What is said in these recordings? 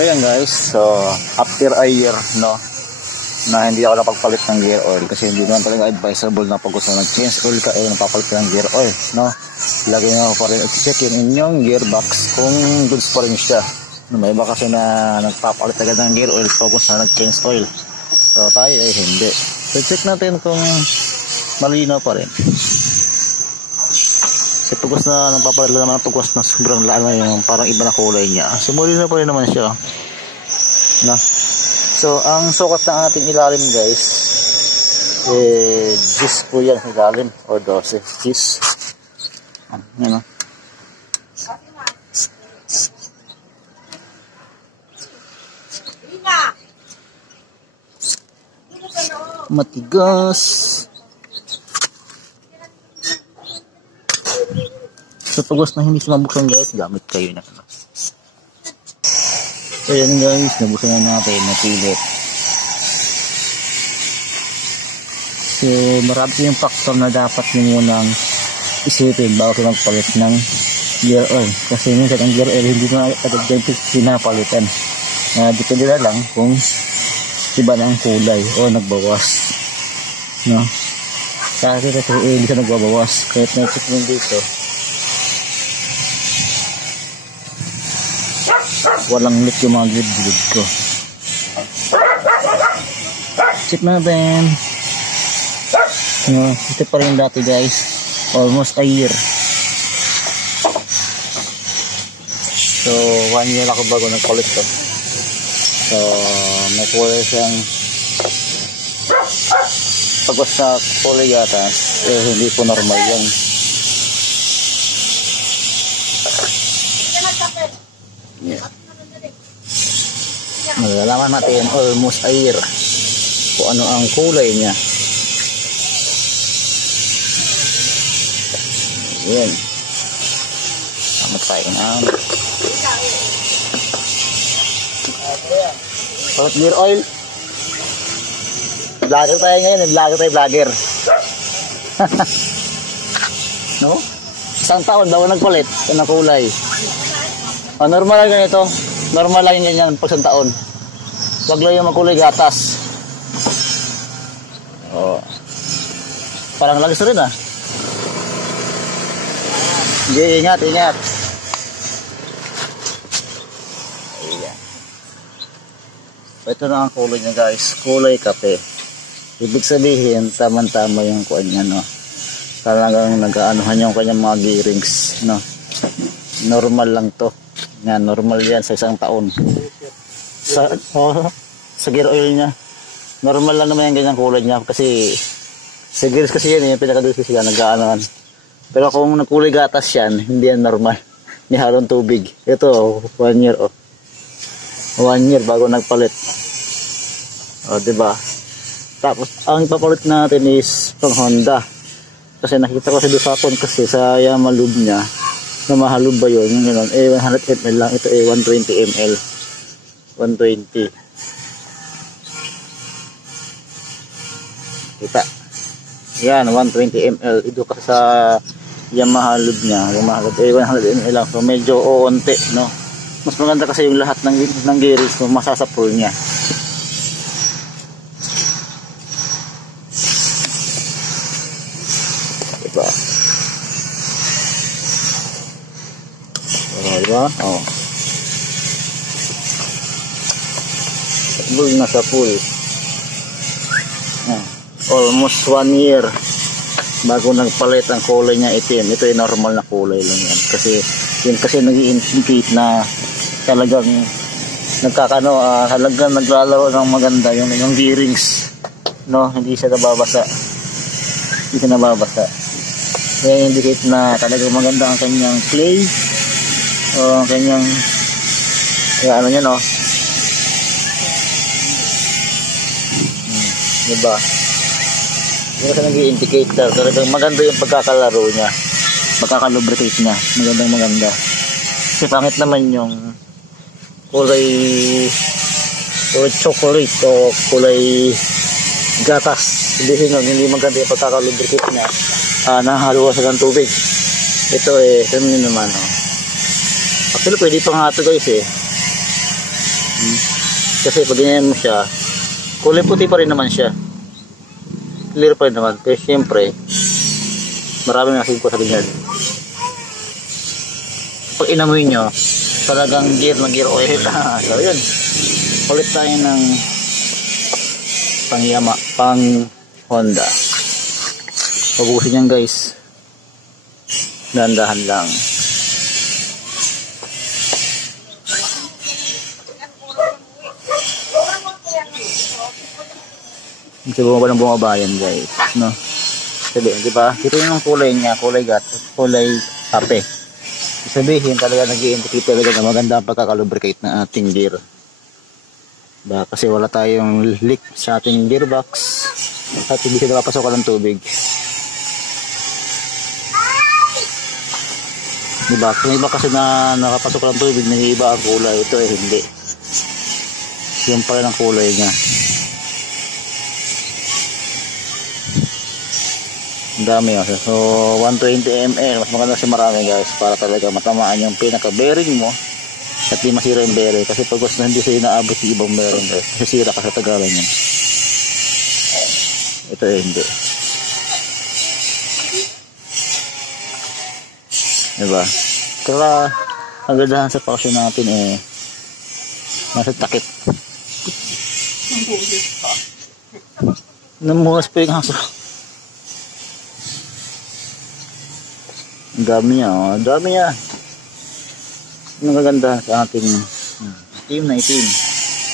ayan guys, so after a year, no, na hindi ako napagpalit ng gear oil kasi hindi naman talaga advisable na pag gusto nag-change oil ka, napapalit ka ng gear oil, no. Lagi nyo pa rin check yung inyong gearbox kung goods pa rin siya. No, may iba kasi na nagpapalit agad ng gear oil pag gusto nag-change oil. So tayo ay hindi. So check natin kung malinaw pa rin. Kasi pagwas na nagpapalit naman ng pagwas na sobrang laan na yung parang iba na kulay niya. So malinaw pa rin naman siya, no. So, ang sukat ng ating ilalim guys, 10 po yan ilalim, o 12, 10. Yan o. Matigas. So, pagwas na hindi sumabuksan guys, gamit kayo na. So yan guys, nabuksan na natin, napilit. So marami yung factor na dapat nyo munang isipin bago kayo magpalit ng gear oil. Kasi minsan ang gear oil hindi na agad yung pinapalitan. Depende na lang kung iba na ang kulay o nagbawas. No? Kasi ito hindi siya nagbabawas. Kahit na-check mo dito, walang lit yung mga grid ko. Check natin. No, ito pa rin dati guys. Almost a year. So 1 year ako bago nagpalit to. So may kulay siyang pagwas na kulay yata. Hindi po normal yan. Yeah. Malalaman natin almost a year kung ano ang kulay niya. Yan. Amat tayo na. Palit gear oil. Vlogger tayo ngayon. Vlogger tayo, vlogger. No? Isang taon daw nagpalit ng kulay. Normal lang ganito. Normal lang yung ganyan pag isang taon. Wag lang yung makulay gatas. Oh. Parang lagis rin ah. Sige, ingat, ingat. Ayan. Ito na ang kulay niya guys. Kulay kape. Ibig sabihin, tama-tama yung kuwan niya, no. Talagang nag-aanuhan yung kanyang mga gearings, no. Normal lang to. Yan, normal yan sa isang taon. Sa gear oil niya, normal lang naman yung ganyang kulay niya kasi sa gears kasi yan, yung pinakadulis kasi yan, nag-aanohan. Pero kung nagkulay gatas yan, hindi yan normal. May halong tubig. Ito, 1 year, oh. 1 year bago nagpalit. O, diba? Tapos, ang papalit natin is pang Honda. Kasi nakita ko sa dusapon kasi sa Yamalub niya, na mahalub ba yun? Yung gano'n, 100 ml lang. Ito 120 ml. 120. Kita. Yan, 120 ml. Ito kasi sa Yamaha lube niya. Yamaha lube, 100 ml lang. So, medyo oonte, no? Mas maganda kasi yung lahat ng gearings mo, masasapol niya. Diba? Diba? Oh. Full na sa full. Almost 1 year bago nagpalit ang kulay niya itim. Ito ay normal na kulay lang yan. Kasi yun kasi nag-i-indicate na talagang talagang naglalaro ng maganda yung gearings. No, hindi siya nababasa. Hindi siya nababasa. Kaya indicate na talagang maganda ang kanyang play. O ang kanyang ano niya, no. Diba? Hindi kasi nag-i-indicate na talagang maganda yung pagkakalaro niya, pagkakalubricate niya, maganda. Kasi pangit naman yung kulay chocolate o kulay gatas. Hindi maganda yung pagkakalubricate niya. Nahaluwa sa ng tubig. Ito ito naman, oh. Actually pwede pa nga ito guys eh. Kasi pag ganyan mo siya, kulay puti pa rin naman siya. Clear pa rin naman. Pero syempre, marami na ko sa ganyan. Pag inamoy nyo, talagang gear na gear oil. So yun, ulit tayo ng pang Honda. Pabukusin yan guys, dahan-dahan lang. Kasi bumaba yan guys, no? Sabi, di ba? Ito yung kulay niya, kulay kape. Sabihin talaga nag-i-indicate talaga na maganda ang pagkakalubricate ng ating gear. Diba? Kasi wala tayong leak sa ating gearbox at hindi siya nakapasok ng tubig. Diba? Kung iba kasi na nakapasok ng tubig, nag-iiba ang kulay. Ito eh hindi. Yung pala ng kulay niya. Ang dami oh. So 120 ml, mas maganda siya marami guys, para talaga matamaan yung pinaka bearing mo at di masira yung bearing. Kasi pag na hindi siya inaabot yung ibang bearing guys, masisira ka sa tagalan yan. Ito eh hindi. Diba? Kaya ang gandahan sa paksyon natin eh nasa takip. Namuhas pa yung aso. Ang dami niya, oh. Ang dami niya. Ang maganda sa ating itim na itim.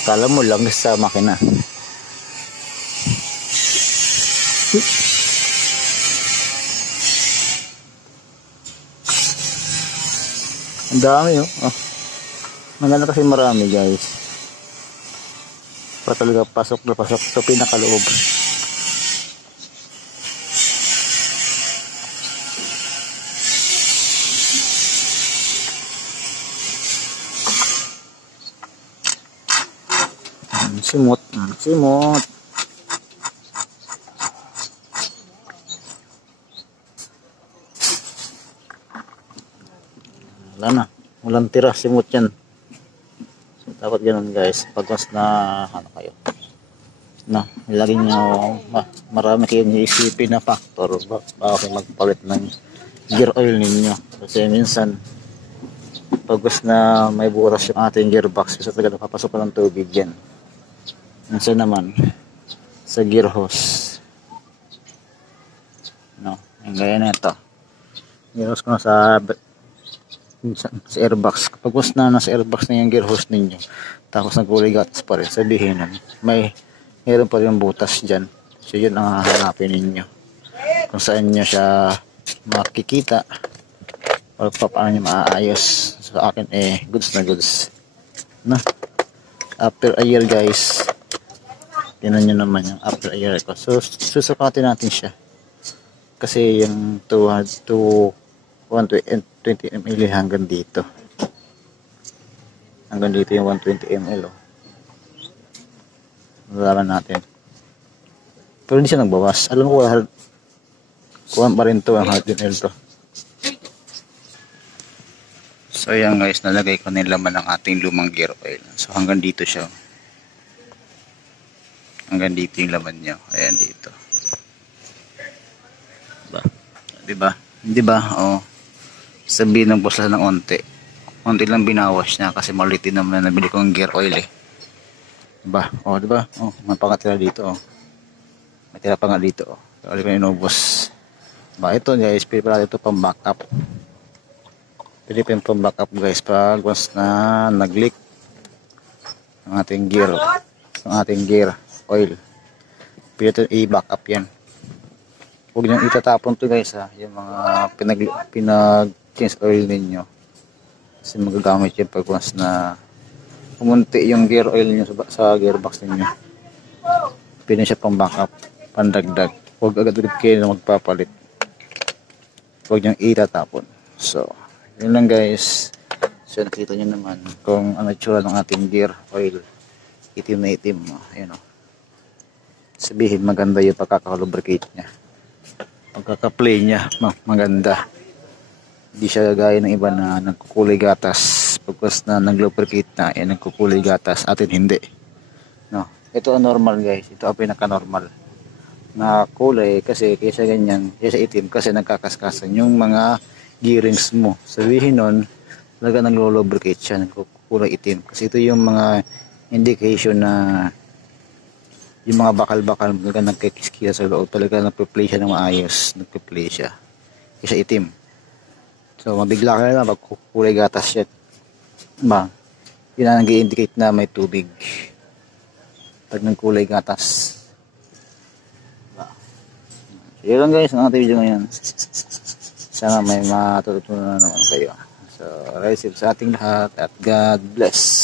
Kala mo lang sa makina. Ang dami, oh. Maganda kasi marami, guys. Pa talaga pasok na pasok sa pinakaloob. Simot. Wala na. Walang tira. Simot yan. So, dapat ganun guys. Pag mas na ano kayo. Na, ilagay nyo marami kayong iisipin na factor bago kayo magpalit ng gear oil ninyo. Kasi minsan pag mas na may buras yung ating gearbox, kasi talaga napapasok pa ng tubig yan. Minsan naman sa gear hose, no, yung gaya na ito, gear hose ko na sa airbox. Kapag was na nasa airbox na yung gear hose ninyo, tapos nagkulay gatas pa rin, sabihin nun mayroon pa rin butas dyan. So yun ang hahanapin ninyo, kung saan nyo siya makikita o paano nyo maaayos. Sa akin eh goods na goods na. After a year guys, tinan nyo naman yung after a year ko. So susukatin natin siya, kasi yung 120 ml hanggang dito yung 120 ml oh. Nalaman natin, pero hindi siya nagbawas. Alam ko kuha pa rin to ang hard ml to. So yan guys, nalagay ko na yung laman ng ating lumang gear oil. So hanggang dito siya. Hanggang dito yung laman niya. Ayan dito. Diba? Diba? Oh. Sabihin ng boss lang ng onti. Onti lang binawas niya kasi maliit din naman na nabili kong gear oil eh. Diba? Oh, diba? Oh, may pangatira dito oh. May tira pa nga dito oh. Kaya ko inubos. Diba? Ito guys, pwede pala ito pang backup. Pwede pa yung pang backup guys pag once na nag-leak ang ating gear. Ang ating gear oil. Pwede i-back up yan. Huwag nyo itatapon to guys ha. Yung mga pinag-change oil ninyo. Kasi magagamit yun pag once na pumunti yung gear oil nyo sa gearbox ninyo. Pwede siya pang backup, pandagdag. Huwag agad-agad kayo na magpapalit. Huwag nyo itatapon. So, yun lang guys. So, nakita nyo naman kung ano itsura ng ating gear oil. Itim na itim. Ayan o. Sabihin maganda yung pagkakalubricate niya, pagkaka-play niya maganda. Hindi siya gaya ng iba na nagkukulay gatas. Pagkas na nag-lubricate na nagkukulay gatas, atin hindi. No, ito ang normal guys. Ito ang pinaka-normal na kulay kasi kaysa ganyan, kaysa itim kasi nagkakaskasan yung mga gearings mo. Sabihin nun, talaga naglo-lubricate siya, nagkukulay itim. Kasi ito yung mga indication na yung mga bakal-bakal talaga nagkikiskila sa loob, talaga nagpe-play siya ng maayos, nagpe-play siya. Kaysa itim. So mabigla ka na lang pag kulay gatas siya. Ba, yun ang nag-i-indicate na may tubig. Pag nagkulay gatas. So yun lang guys ang ating video ngayon. Sana may matutunan naman kayo. So, rest sa ating lahat at God bless.